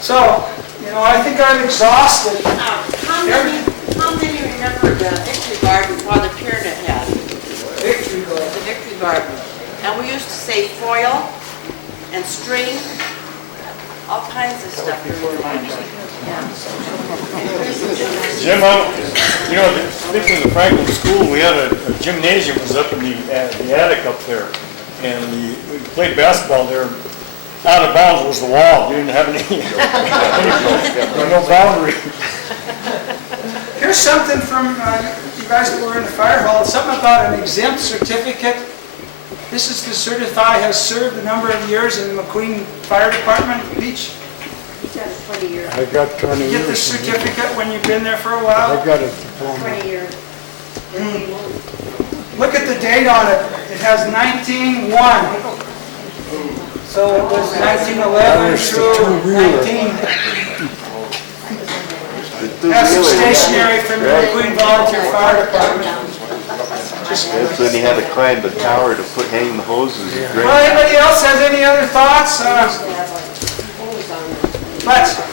So, you know, I think I've exhausted. How many remember the Victory Garden Father Pyramid had? Victory Garden. The Victory Garden. And we used to say foil and string, all kinds of stuff. Jim, you know, speaking of the Franklin School, we had a gymnasium was up in the attic up there, and we played basketball there. Out of bounds was the wall. You didn't have any, no boundary. Here's something from you guys that were in the fire hall. Something about an exempt certificate. This is to certify has served a number of years in the McQueen Fire Department. Beach. I got 20 You years. get the certificate when you've been there for a while. I got a diploma. 20 years. Look at the date on it. It has 1901. So it was 1911 through 19. Has some stationery from the McQueen Volunteer Fire Department. That's when he had to climb the tower to hang the hoses. Well, anybody else has any other thoughts? Let's.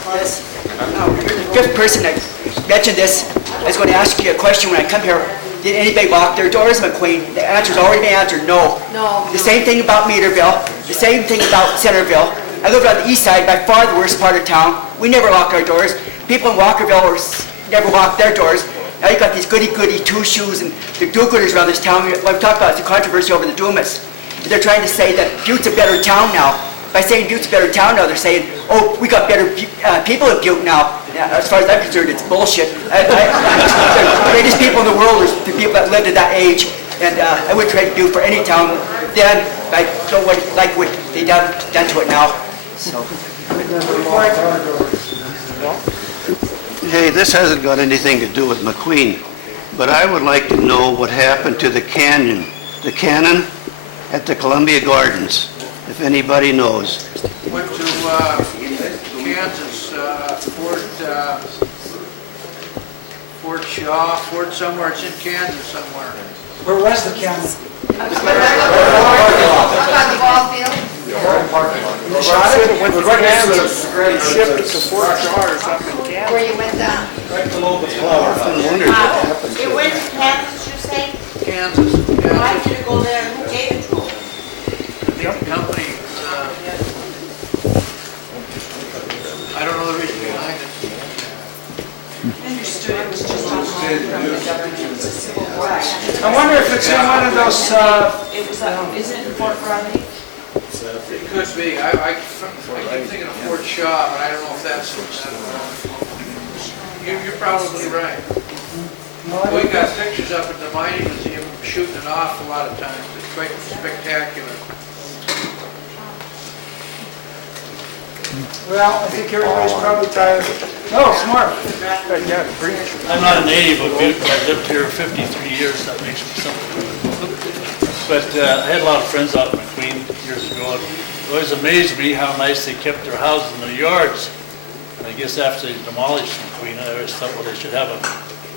You're the fifth person that mentioned this. I was going to ask you a question when I come here. Did anybody lock their doors, McQueen? The answer's already been answered, no. No. The same thing about Meterville, the same thing about Centerville. I lived on the east side, by far the worst part of town. We never locked our doors. People in Walkerville never locked their doors. Now you got these goody-goody two-shoes and the do-gooders around this town. What I'm talking about is the controversy over the Dumas. They're trying to say that Butte's a better town now. By saying Butte's a better town now, they're saying, oh, we got better people in Butte now. As far as I'm concerned, it's bullshit. The greatest people in the world are the people that lived at that age, and I wouldn't trade Butte for any town then. I don't like what they done to it now. So. Hey, this hasn't got anything to do with McQueen, but I would like to know what happened to the cannon at the Columbia Gardens, if anybody knows. Went to Kansas, Fort Shaw, Fort somewhere. It's in Kansas somewhere. Where was the cannon? Up on the ball field? You shot it? Went to Kansas, shipped it to Fort Shaw or something. Where you went down? I often wondered what happened It to went it. to Kansas, you say? Kansas. Why did it go there? Who gave it to them? I think the company, I don't know the reason behind it. Understood, it was just on the civil war. I wonder if it's in one of those, It was, is it in Fort Riley? It could be. I keep thinking of Fort Shaw, but I don't know if that's, you're probably right. We got pictures up at the mining museum shooting it off a lot of times. It's quite spectacular. well, I think everybody's probably tired. No, it's more. I'm not a native of Butte, but I've lived here 53 years, that makes me something. But I had a lot of friends out in McQueen years ago. It always amazed me how nice they kept their houses and their yards. And I guess after they demolished McQueen, I always thought, well, they should have a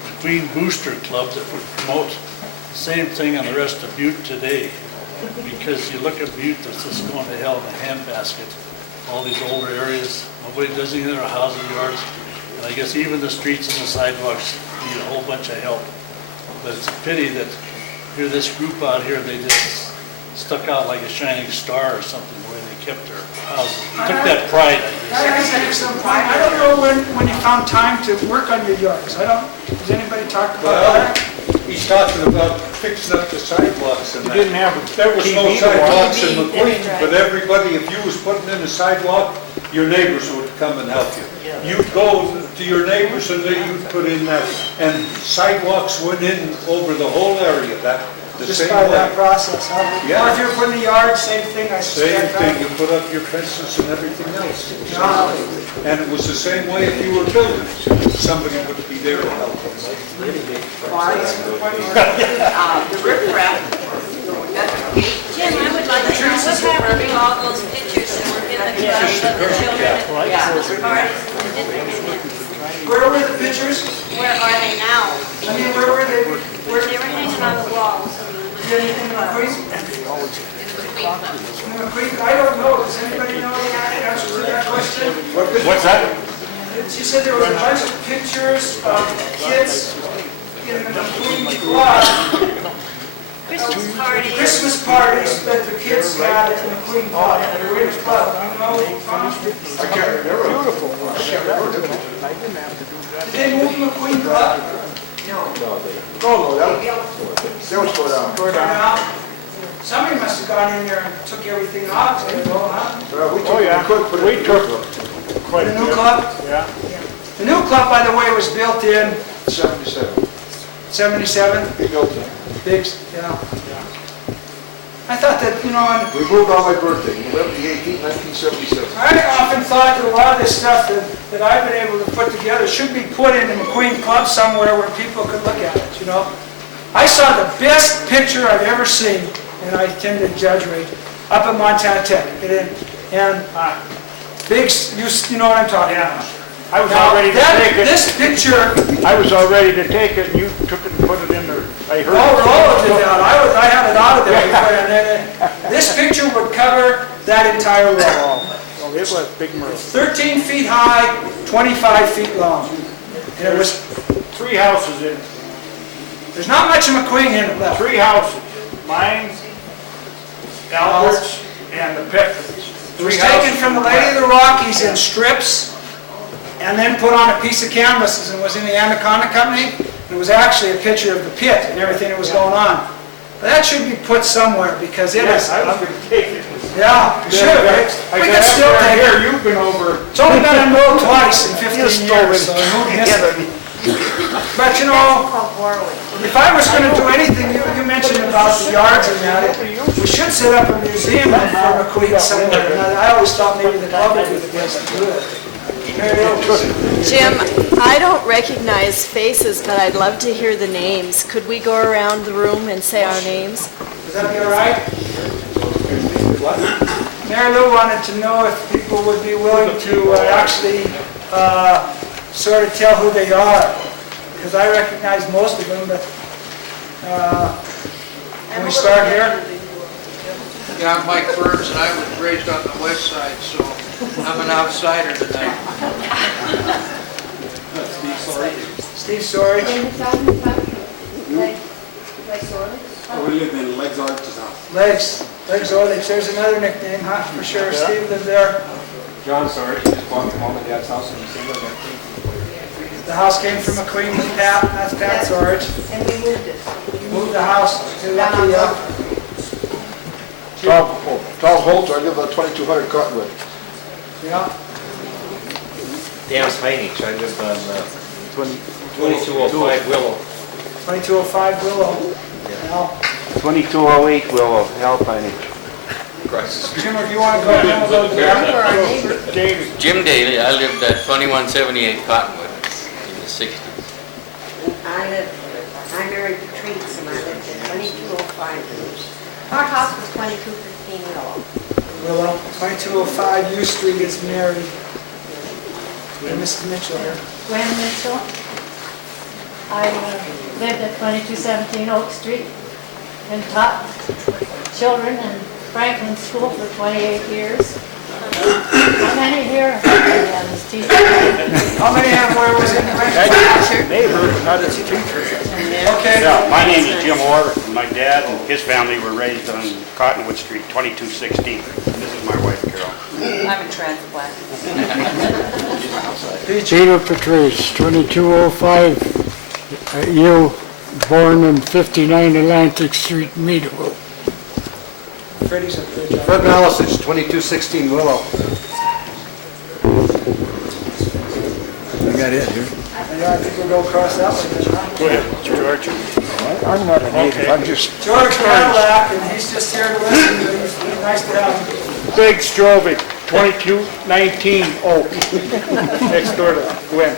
McQueen booster club that would promote the same thing on the rest of Butte today. Because you look at Butte, it's just going to hell in a handbasket. All these older areas, nobody does anything in their houses, yards, and I guess even the streets and the sidewalks need a whole bunch of help. But it's a pity that here, this group out here, they just stuck out like a shining star or something, the way they kept their houses. Took that pride, I guess. I don't know when you found time to work on your yards. Has anybody talked about that? He's talking about fixing up the sidewalks and You that. didn't have There was no TV to sidewalks watch. in McQueen, but everybody, if you was putting in a sidewalk, your neighbors would come and help you. You'd go to your neighbors and you'd put in that, and sidewalks went in over the whole area, the Just same by that way. process, huh? Yeah. Or if you're putting the yard, same thing, I Same suspect. thing, you put up your fences and everything else. Yeah. And it was the same way if you were building. Somebody would be there to help you. The riprap. Jim, I would like to know what happened to all those pictures that were in the club of the children? Yeah. Where were the pictures? Where are they now? I mean, where were they? They were hanging on the walls. In McQueen? McQueen Club? McQueen, I don't know, does anybody know the answer to that question? What's that? She said there were a bunch of pictures of kids in the McQueen Club, Christmas party. Christmas parties that the kids had at the McQueen Club, the Readers Club. I don't know, Tom? I can't remember. Beautiful. Did they move the McQueen Club? No, they was go down. Or now? Somebody must have gone in there and took everything off, you know, huh? Oh, yeah. We took quite The a new bit. club? Yeah. The new club, by the way, was built in 77. 77. He built it. Big, yeah. I thought that, you know, and We moved on my birthday, November the 18th, 1977. I often thought that a lot of this stuff that I've been able to put together should be put in the McQueen Club somewhere where people could look at it, you know? I saw the best picture I've ever seen, and I tend to exaggerate, up at Montana Tech. And big, you know what I'm talking about. I was Now, all ready to take it. this picture, I was all ready to take it, and you took it and put it in there. I heard. Rollo did that. I had it out of there before, and then this picture would cover that entire wall. Oh, it was big Merle. 13 feet high, 25 feet long. And it was, 3 houses in it. there's not much of McQueen in it left. 3 houses. Mine, Albert's, and the Peckrams. It was taken from the Lady of the Rockies in strips and then put on a piece of canvases and was in the Anaconda Company. And it was actually a picture of the pit and everything that was going on. But that should be put somewhere because it is, I was going to take it. yeah, you should have. We could still take it. Here, you've been over. It's only been unrolled twice in 15 years, so who missed it? But you know, if I was going to do anything, you mentioned about the yards and that, we should set up a museum for McQueen somewhere. And I always thought maybe the club would be the place to do it. Jim, I don't recognize faces, but I'd love to hear the names. Could we go around the room and say our names? Does that be all right? Mary Lou wanted to know if people would be willing to actually sort of tell who they are. Because I recognize most of them, but can we start here? Yeah, I'm Mike Burns, and I was raised on the west side, so I'm an outsider tonight. Steve Sorry. We live in Legs Artisan. Legs Orlich, there's another nickname, huh, for sure. Steve lived there. John Sarge, he just bought mom and dad's house in the same The house came from McQueen with Pat, that's Pat Sorge. And we moved it. Moved the house to the, Tom Holter, I live on 2200 Cottonwood. yeah. Dan Peinich, I live on 2205 Willow. 2205 Willow. Now, 2208 Willow, Al Peinich. Jim, if you want to go down a little bit. David. Jim Daly, I lived at 2178 Cottonwood in the 60s. I married Patrice and I lived at 2205. Our house was 2215 Willow. Willow, 2205 U Street is married. And Mrs. Mitchell here. Gwen Mitchell. I lived at 2217 Oak Street and taught children in Franklin School for 28 years. How many here? Yeah, this teacher. How many have where was in the Neighbor, but not his teacher. Okay. Yeah, my name is Jim Orr. My dad and his family were raised on Cottonwood Street, 2216. This is my wife, Carol. I'm a transplant. Peter Patrice, 2205, you, born in 59 Atlantic Street, Meadville. Freddie's up there, John. Fred Malisich, 2216 Willow. I got it here. Yeah, I think we'll go across that way then, huh? Go ahead, George. I'm not a native, I'm just... George Cadillac, and he's just here to listen, but he's nice to have him. Big Strovic, 2219 Oak, next door to Gwen.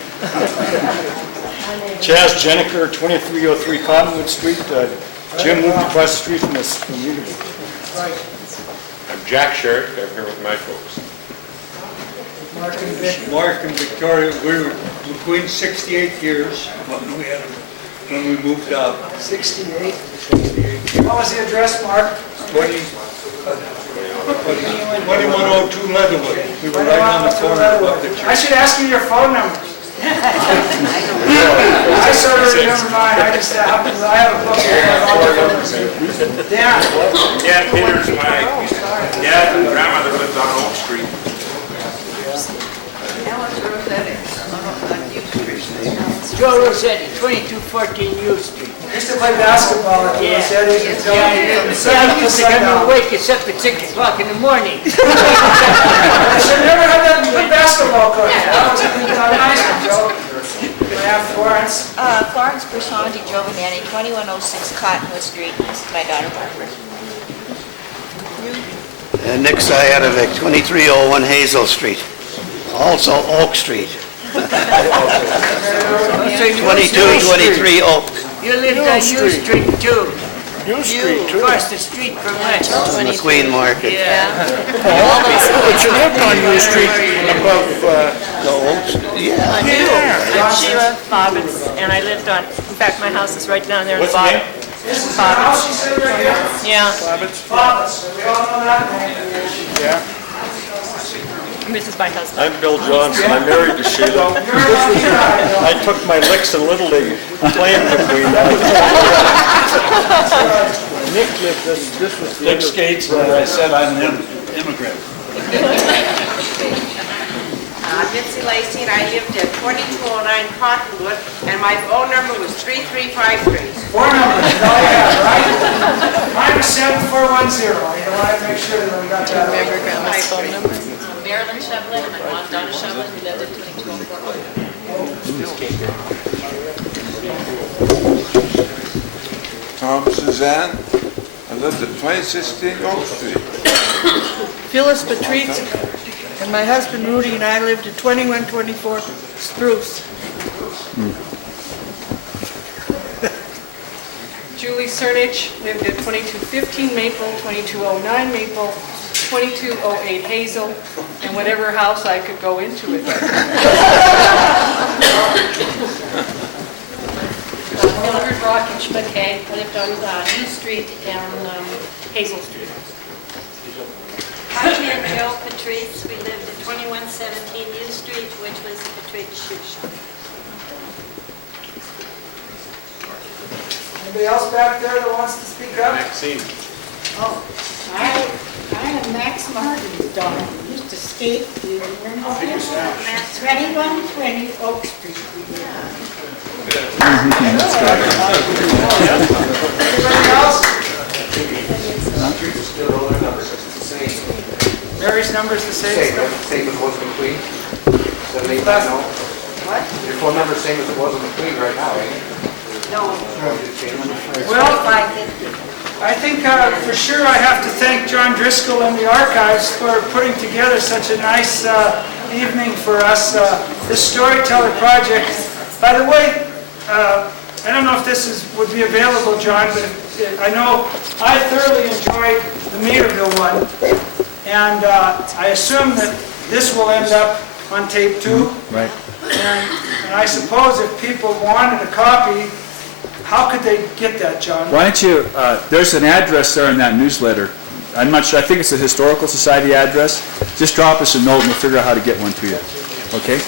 Chaz Jeniker, 2303 Cottonwood Street. Jim moved across the street from us. Right. I'm Jack Shirk, I'm here with my folks. Mark and Vic. Mark and Victoria, we were McQueen 68 years when we moved up. 68. What was the address, Mark? 20, 2102 Leatherwood. We were right on the corner of the I should ask you your phone number. I sort of remember mine, I just happen to, I have a book here. with all the numbers. Dan? Yeah, Peter's my dad and grandmother lived on Oak Street. Joe Rossetti, 2214 U Street. I used to play basketball at the Rossetti's until I used to come to wake us up at 6 o'clock in the morning. I should never have that good basketball coach. That was a good time, nice one, Joe. We have Florence. Florence Bersanti Giovanni, 2106 Cottonwood Street, my daughter Barbara. And Nick Syadovic, 2301 Hazel Street, also Oak Street. 2223 Oak. You lived on U Street too. U Street, too. Across the street from us. McQueen Market. Yeah. But you lived on U Street above, The Oaks? Yeah. I do. I'm Sheila Bobbins, and I lived on, in fact, my house is right down there in the bottom. This is the house you said right here? Yeah, Bobbins, we all know that name. yeah. this is my husband. I'm Bill Johnson, I'm married to Sheila. I took my licks in Little League playing McQueen. Nick lived, this was the Dick skates, and I said I'm an immigrant. Nancy Lacey, and I lived at 2209 Cottonwood, and my phone number was 3353. Four numbers, is all you have, right? Mine was 7410. You want to make sure that we got that. Remember Grandma's phone number? Marilyn Shevlin, and my mom Donna Shevlin, we lived at 2204. Tom Suzanne, I lived at 2016 Oak Street. Phyllis Patrice, and my husband Rudy and I lived at 2124 Spruce. Julie Cernich lived at 2215 Maple, 2209 Maple, 2208 Hazel, and whatever house I could go into with her. Mildred Rock and Schmidt Hay. I lived on U Street and Hazel Street. Hi, I'm Joe Patrice. We lived at 2117 U Street, which was the Patrice Shoe Shop. Anybody else back there that wants to speak up? Maxine. Oh, I am Max Martin's daughter. We used to skate, do you remember him? 2120 Oak Street. Anybody else? Mary's number's the same? Same as it was in McQueen? 7890? What? Your phone number's same as it was in McQueen right now, ain't it? No. Well, I think for sure I have to thank John Driscoll and the archives for putting together such a nice evening for us, this Storyteller Project. By the way, I don't know if this would be available, John, but I know I thoroughly enjoyed the Meadville one, and I assume that this will end up on tape too. Right. And I suppose if people wanted a copy, how could they get that, John? Why don't you, there's an address there in that newsletter. I'm not sure, I think it's the Historical Society address. Just drop us a note and we'll figure out how to get one to you. Okay?